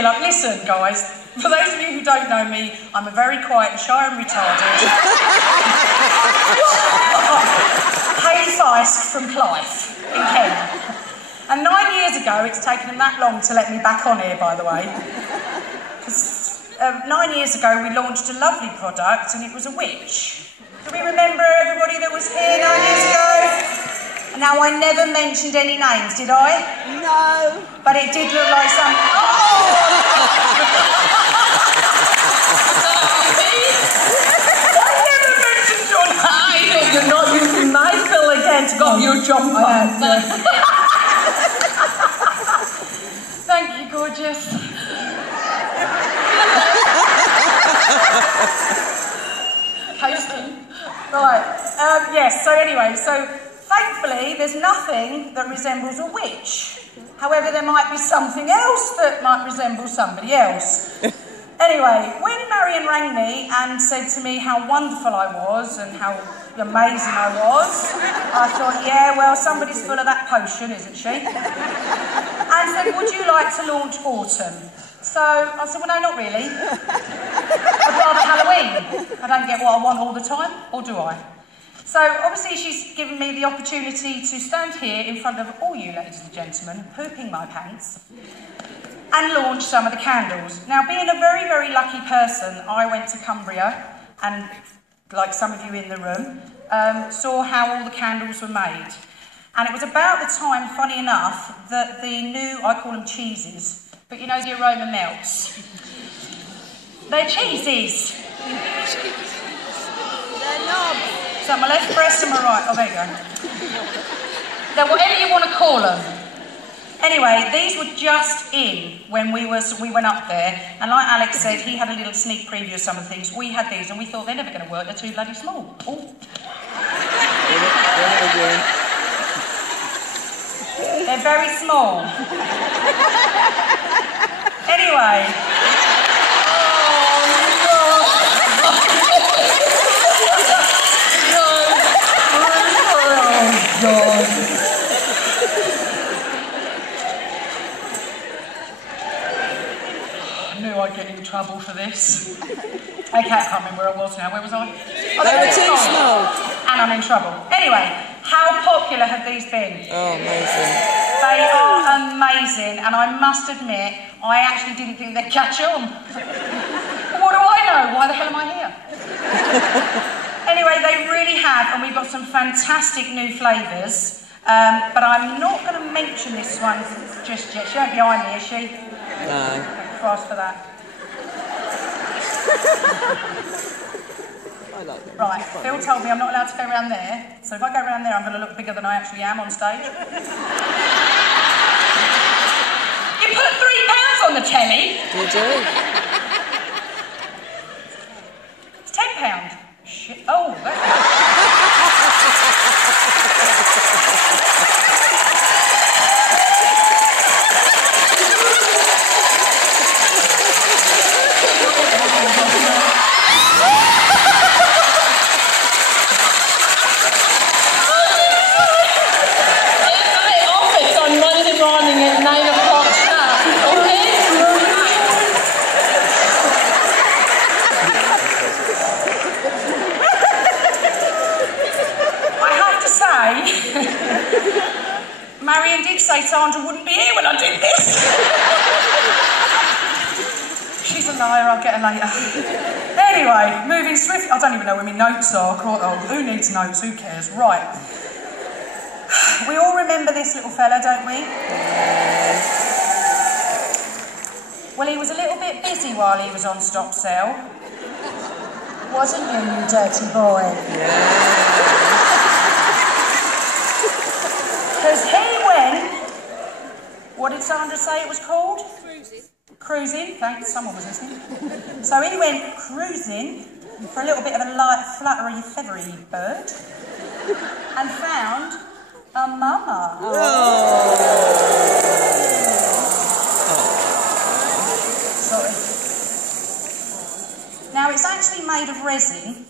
feel like, listen, guys, for those of you who don't know me, I'm a very quiet and shy and retarded. Hayley from Clive in Kent. And 9 years ago, it's taken them that long to let me back on here, by the way. 9 years ago, we launched a lovely product, and it was a witch. Do we remember everybody that was here 9 years ago? Now, I never mentioned any names, did I? No. But it did look like some... I never mentioned your name. You're not using my fill again to go your jumper. Thank you, gorgeous. Coasting. Right. Yes, so anyway, thankfully, there's nothing that resembles a witch. However, there might be something else that might resemble somebody else. Anyway, when Marion rang me and said to me how wonderful I was and how amazing I was, I thought, yeah, well, somebody's full of that potion, isn't she? And said, would you like to launch Autumn? So I said, well, no, not really. I'd rather Halloween. I don't get what I want all the time, or do I? So obviously she's given me the opportunity to stand here in front of all you ladies and gentlemen, pooping my pants, and launch some of the candles. Now, being a very, very lucky person, I went to Cumbria and, like some of you in the room, saw how all the candles were made. And it was about the time, funny enough, that the new, I call them cheeses, but you know the aroma melts. They're cheeses. They're knobs. So my left breast and my right, oh there you go. They're whatever you want to call them. Anyway, these were just in when we went up there, and like Alex said, he had a little sneak preview of some of the things. We had these, and we thought they're never going to work, they're too bloody small. Oh. They're very small. Anyway. God. I knew I'd get in trouble for this. Okay, I can't remember where I was now. Where was I? Oh, they were too small. And I'm in trouble. Anyway, how popular have these been? Oh, amazing. They are amazing, and I must admit, I actually didn't think they'd catch on. What do I know? Why the hell am I here? Anyway, they really have, and we've got some fantastic new flavours. But I'm not going to mention this one just yet. She ain't behind me, is she? No. Thank Christ for that. I like them. Right, Phil told me I'm not allowed to go around there, so if I go around there, I'm going to look bigger than I actually am on stage. You put £3 on the telly. You do. It's £10. Shit. Oh, that's... Marion did say Sandra wouldn't be here when I did this. She's a liar, I'll get her later. Anyway, moving swiftly. I don't even know where my notes are. Oh, who needs notes? Who cares? Right. We all remember this little fella, don't we? Well, he was a little bit busy while he was on stop sale. Wasn't you, you dirty boy? Because he went, what did Sandra say it was called? Cruising. Cruising, thanks, someone was listening. So he went cruising for a little bit of a light, fluttery, feathery bird and found a mama. Oh. Sorry. Now it's actually made of resin,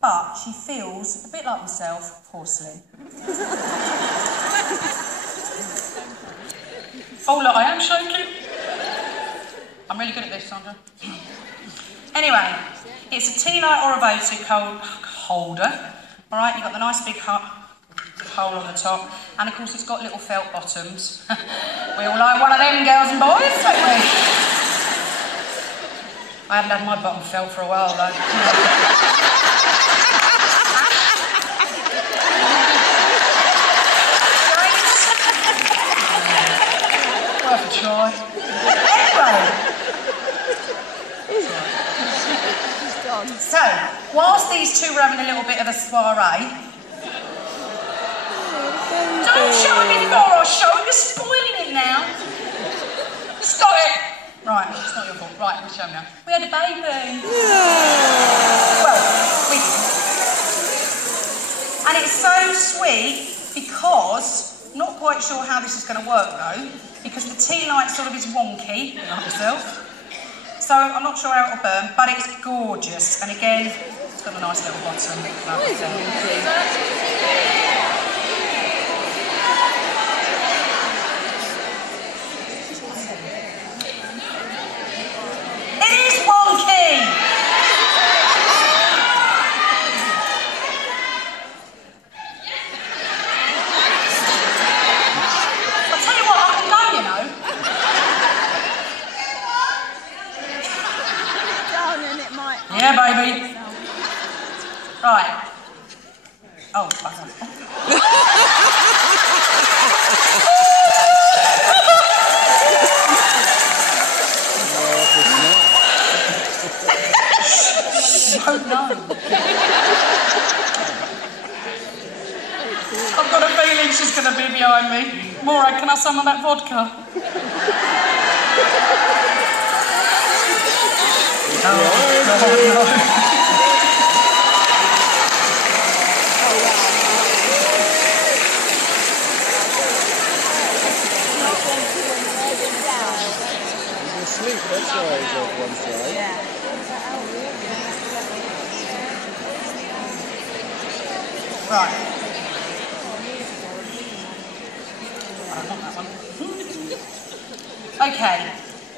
but she feels a bit like myself, porcelain. Oh, look, I am shaking. really good at this, Sandra. Anyway, it's a tea light or a Votive holder. All right, you've got the nice big hole on the top, and of course it's got little felt bottoms. We all like one of them, girls and boys, don't we? I haven't had my bottom felt for a while, though. Worth a try. Anyway. So, whilst these two were having a little bit of a soiree, don't show it before I show it, you're spoiling it now. Stop it. Right, it's not your fault. Right, let me show you now. We had a baby. Well, we did. And it's so sweet because, not quite sure how this is going to work though, because the tea light sort of is wonky, like myself. So I'm not sure how it'll burn, but it's gorgeous. And again, it's got a nice little bottom. Yeah, baby. Right. Oh, bugger. Oh, no. I've got a feeling she's going to be behind me. Maura, can I have some of that vodka? Oh, no. He's asleep, that's why he's off one side. Yeah. Right. I don't want that one. Okay.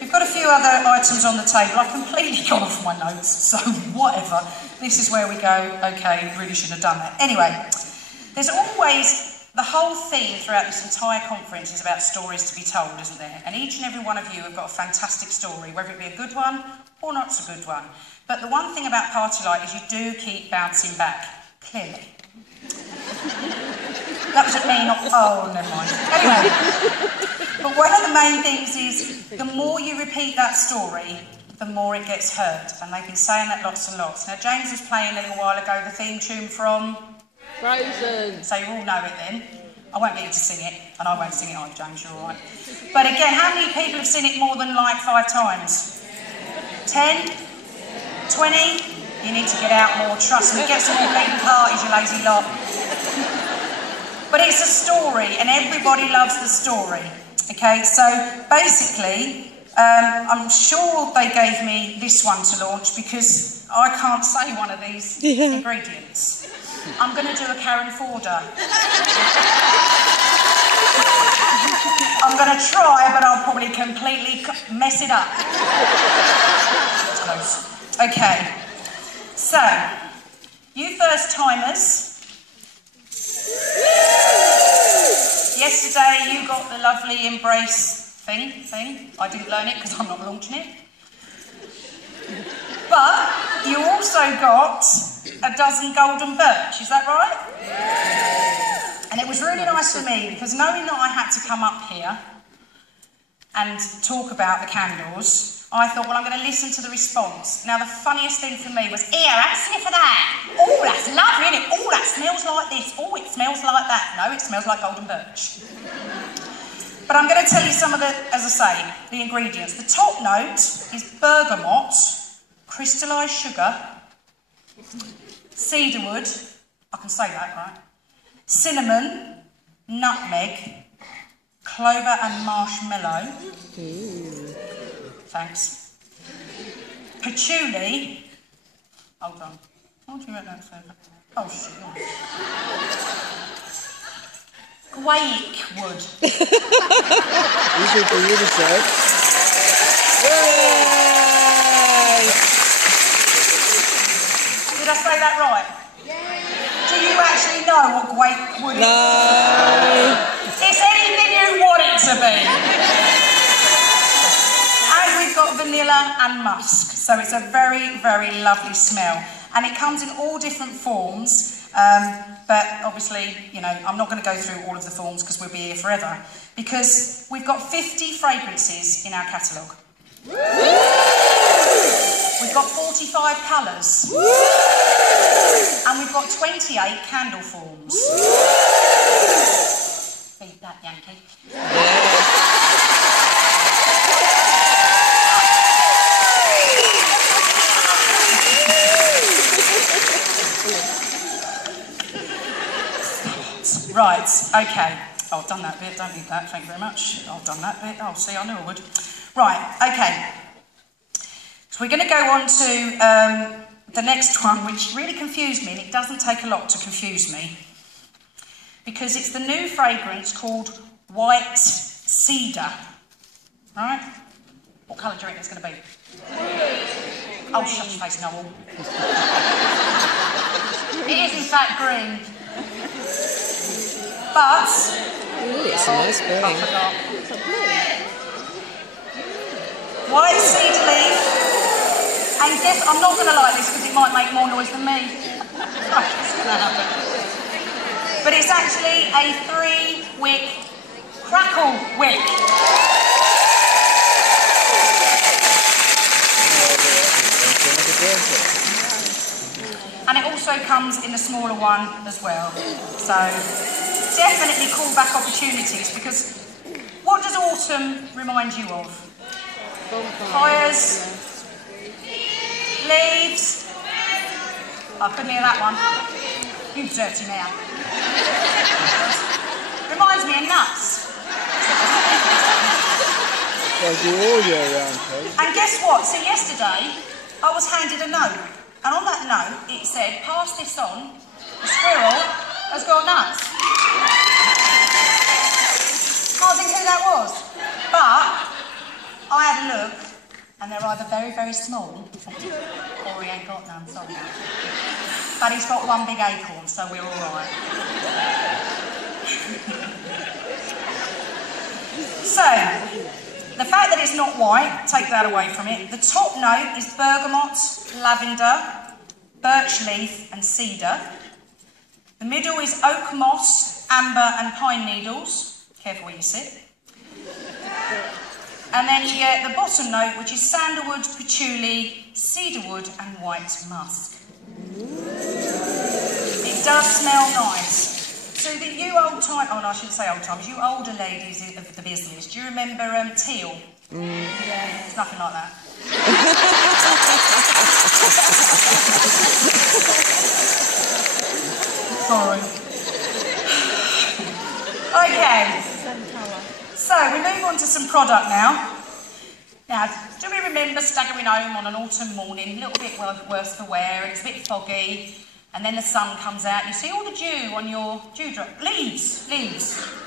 We've got a few other items on the table. I've completely gone off my notes, so whatever. This is where we go, okay, really should have done that. Anyway, there's always, the whole theme throughout this entire conference is about stories to be told, isn't there? And each and every one of you have got a fantastic story, whether it be a good one or not so good one. But the one thing about PartyLite is you do keep bouncing back, clearly. That was at me, not, oh, never mind. Anyway. But one of the main things is, the more you repeat that story, the more it gets heard. And they've been saying that lots and lots. Now, James was playing a little while ago the theme tune from Frozen. So you all know it then. I won't get you to sing it, and I won't sing it either, James, you're all right. But again, how many people have seen it more than like 5 times? 10? 20? You need to get out more, trust me. Get some more bleeding parties, you lazy lot. But it's a story, and everybody loves the story. Okay, so basically, I'm sure they gave me this one to launch because I can't say one of these ingredients. I'm going to do a Karen Forder. I'm going to try, but I'll probably completely mess it up. It's close. Okay, so, you first timers. Yesterday you got the lovely embrace thing. I didn't learn it because I'm not launching it. But you also got a dozen golden birch, is that right? And it was really nice for me because knowing that I had to come up here and talk about the candles, I thought, well, I'm going to listen to the response. Now, the funniest thing for me was, here, have a sniff of that. Oh, that's lovely, isn't it? Oh, that smells like this. Oh, it smells like that. No, it smells like golden birch. But I'm going to tell you some of the, as I say, the ingredients. The top note is bergamot, crystallised sugar, cedarwood, I can say that, right? Cinnamon, nutmeg, clover and marshmallow. Thanks. Patchouli. Hold on. What do you reckon that's over? Oh, shit. Quake wood. Easy for you to say. that right? Do you actually know what grape wood is? No. It's anything you want it to be. And we've got vanilla and musk. So it's a very, very lovely smell. And it comes in all different forms. But obviously, you know, I'm not going to go through all of the forms because we'll be here forever. Because we've got 50 fragrances in our catalogue. We've got 45 colours. And we've got 28 candle forms. Beat that, Yankee. Right, okay. Oh, I've done that bit, don't need that, thank you very much. I've done that bit, oh, see, I knew I would. Right, okay. So we're going to go on to the next one, which really confused me, and it doesn't take a lot to confuse me, because it's the new fragrance called White Cedar. Right? What colour do you reckon it's going to be? Oh, shut your face, Noel. It is, in fact, green. But... Ooh, it's a nice green. I forgot. White cedar leaf. And guess, I'm not going to like this because it might make more noise than me. It's going to happen. But it's actually a 3-wick crackle wick. And it also comes in the smaller one as well. So definitely call back opportunities, because what does autumn remind you of? Fires, leaves. I couldn't hear that one. You dirty man. Reminds me of nuts. All year round, Kate. And guess what? So yesterday I was handed a note, and on that note it said, pass this on, the squirrel has got nuts. Can't think who that was. But I had a look, and they're either very, very small, or he ain't got none, sorry. But he's got one big acorn, so we're all right. So, the fact that it's not white, take that away from it. The top note is bergamot, lavender, birch leaf and cedar. The middle is oak moss, amber and pine needles. Careful where you sit. And then you get the bottom note, which is sandalwood, patchouli, cedarwood and white musk. It does smell nice. So that you old time, oh no, I shouldn't say old timers, you older ladies of the business, do you remember teal? Yeah. It's nothing like that. Sorry. Okay. So we move on to some product now. Now, do we remember staggering home on an autumn morning, a little bit worse for wear, and it's a bit foggy, and then the sun comes out, and you see all the dew on your dewdrop, leaves,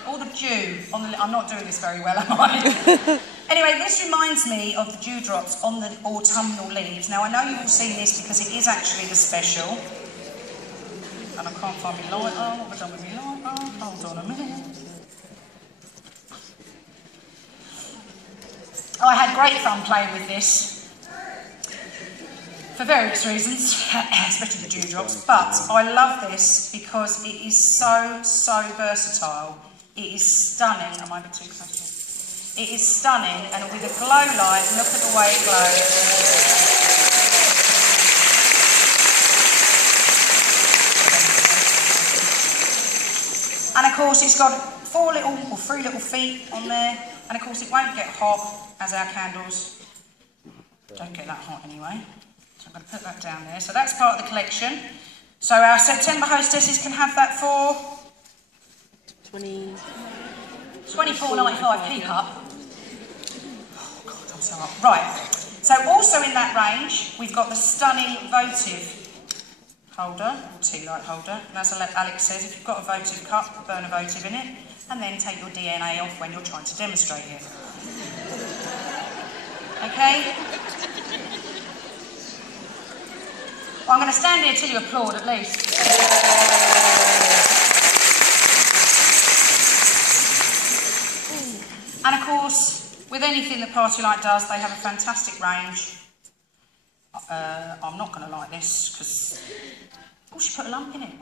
all the dew on the, I'm not doing this very well, am I? Anyway, this reminds me of the dewdrops on the autumnal leaves. Now, I know you've all seen this because it is actually the special. And I can't find my light. Oh, what have I done with my light? Oh, hold on a minute. I had great fun playing with this, for various reasons, especially the dewdrops, but I love this because it is so, so versatile. It is stunning. Am I a bit too close? It is stunning, and with a glow light, look at the way it glows. And of course it's got 3 little feet on there, and of course it won't get hot, as our candles don't get that hot anyway. So I'm going to put that down there. So that's part of the collection. So our September hostesses can have that for £24.95 cup. Oh God, I'm so up. Right. So also in that range, we've got the stunning votive holder, or tea light holder. And as Alex says, if you've got a votive cup, burn a votive in it, and then take your DNA off when you're trying to demonstrate it. Okay? Well, I'm going to stand here till you applaud at least. And of course, with anything that PartyLite does, they have a fantastic range. I'm not going to like this because... Oh, she put a lump in it.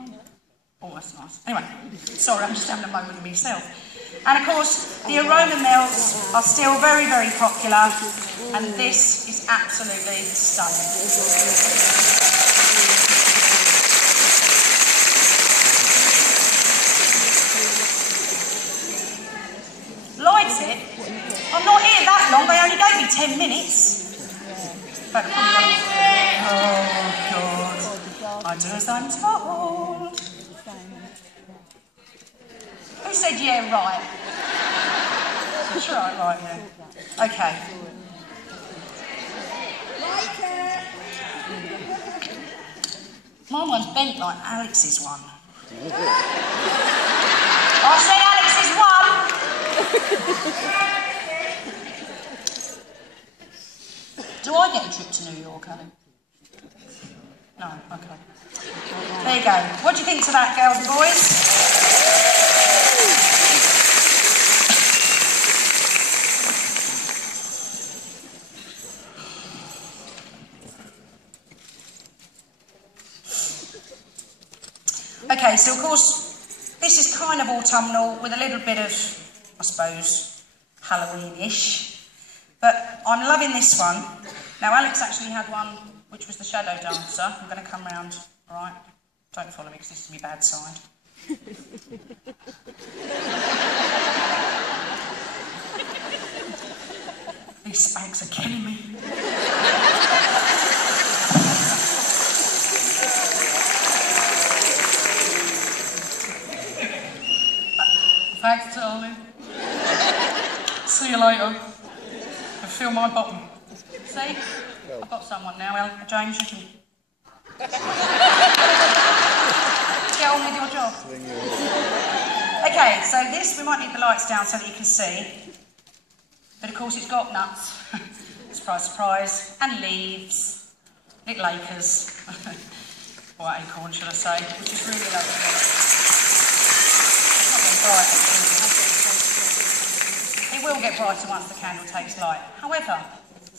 Oh, that's nice. Anyway, sorry, I'm just having a moment with myself. And of course, the aroma melts are still very, very popular, and this is absolutely stunning. Light it? I'm not here that long, they only gave me 10 minutes. Oh, God. I do as I'm told. Who said, yeah, right? That's right, yeah. Okay. My one's bent like Alex's one. I said Alex's one! Do I get a trip to New York, Alan? No, okay. There you go. What do you think to that, girls and boys? Okay, so of course, this is kind of autumnal with a little bit of, I suppose, Halloween-ish. But I'm loving this one. Now, Alex actually had one, which was the Shadow Dancer. I'm going to come round, all right? Don't follow me, because this is my bad side. These Spanks are killing me. Thanks, darling. See you later. And feel my bottom. See? I've got someone now, James, you can... Get on with your job. Okay, so this, we might need the lights down so that you can see. But of course it's got nuts, surprise, surprise, and leaves, little acres, or acorn, shall I say, which is really lovely. It's not been bright. It will get brighter once the candle takes light. However,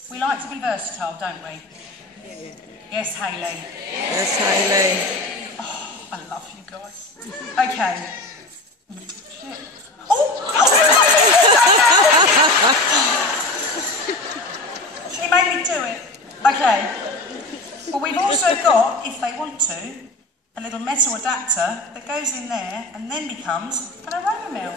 we like to be versatile, don't we? Yes, Hayley. Yes, Hayley. Oh, I love you guys. Okay. Shit. Oh! She made me do it. Okay. Well, we've also got, if they want to, a little metal adapter that goes in there and then becomes an aroma mill.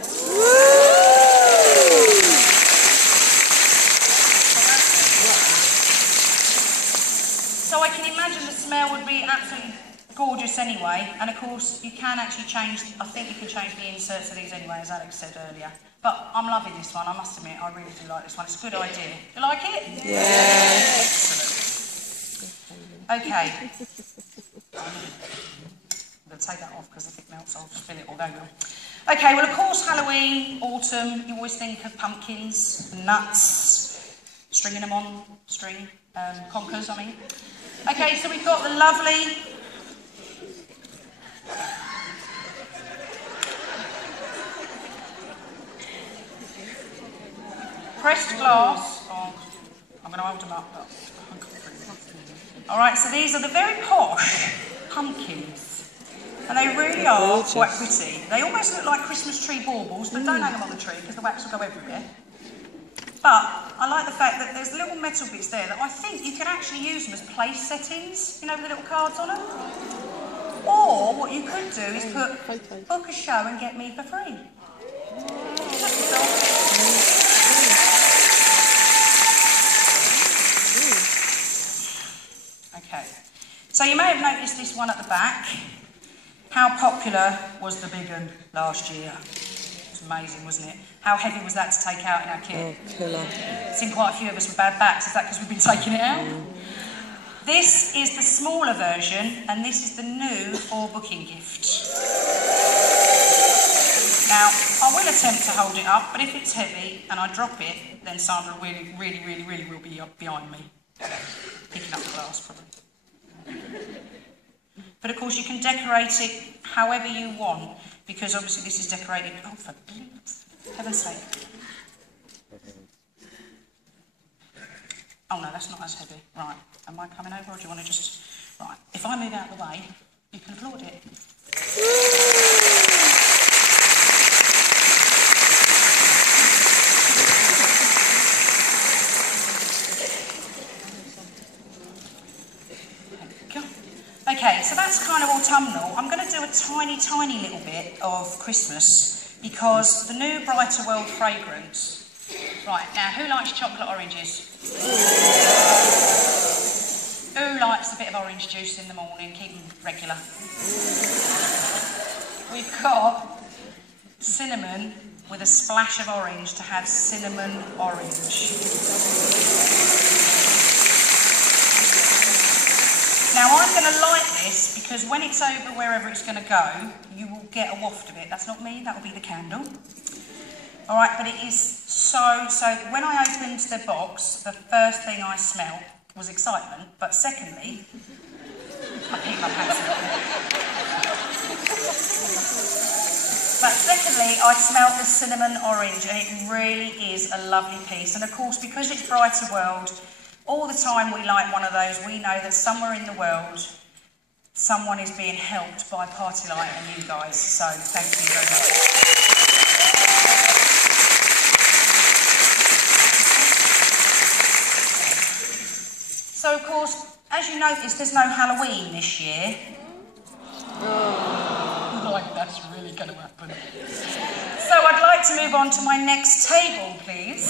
So I can imagine the smell would be absolutely gorgeous anyway, and of course you can actually change, I think you can change the inserts of these anyway, as Alex said earlier. But I'm loving this one, I must admit, I really do like this one. It's a good idea. You like it? Yeah. Excellent. Okay. I'm going to take that off because if it melts I'll just fill it all over. Okay, well of course Halloween, autumn, you always think of pumpkins, nuts, stringing them on, conkers, I mean. Okay, so we've got the lovely pressed glass. Oh, I'm going to hold them up. All right, so these are the very posh pumpkins. And they really are quite pretty. They almost look like Christmas tree baubles, but don't hang them on the tree because the wax will go everywhere. But I like the fact that there's little metal bits there that I think you can actually use them as place settings, you know, with the little cards on them. Or what you could do is put, book a show and get me for free. Okay, so you may have noticed this one at the back. How popular was the big one last year? It's amazing, wasn't it? How heavy was that to take out in our kit? Oh, killer. Seen quite a few of us with bad backs. Is that because we've been taking it out? This is the smaller version, and this is the new for booking gift. Now, I will attempt to hold it up, but if it's heavy and I drop it, then Sandra really will be behind me. Picking up the glass, probably. But of course you can decorate it however you want, because obviously this is decorated, oh for heaven's sake. Oh no, that's not as heavy. Right, am I coming over or do you want to just... Right, if I move out of the way, you can applaud it. Okay, so that's kind of autumnal. I'm going to do a tiny, tiny little bit of Christmas because the new Brighter World fragrance... Right, now who likes chocolate oranges? Who likes a bit of orange juice in the morning? Keep them regular. We've got cinnamon with a splash of orange to have cinnamon orange. Now I'm going to light this because when it's over wherever it's going to go, you will get a waft of it. That's not me, that will be the candle. Alright, but it is so... When I opened the box, the first thing I smelled was excitement, but secondly... I keep my pants a little bit. But secondly, I smelled the cinnamon orange, and it really is a lovely piece. And of course, because it's Brighter World, all the time we light one of those, we know that somewhere in the world, someone is being helped by PartyLite and you guys. So thank you very much. So of course, as you notice, there's no Halloween this year. Like that's really going to happen. So I'd like to move on to my next table, please.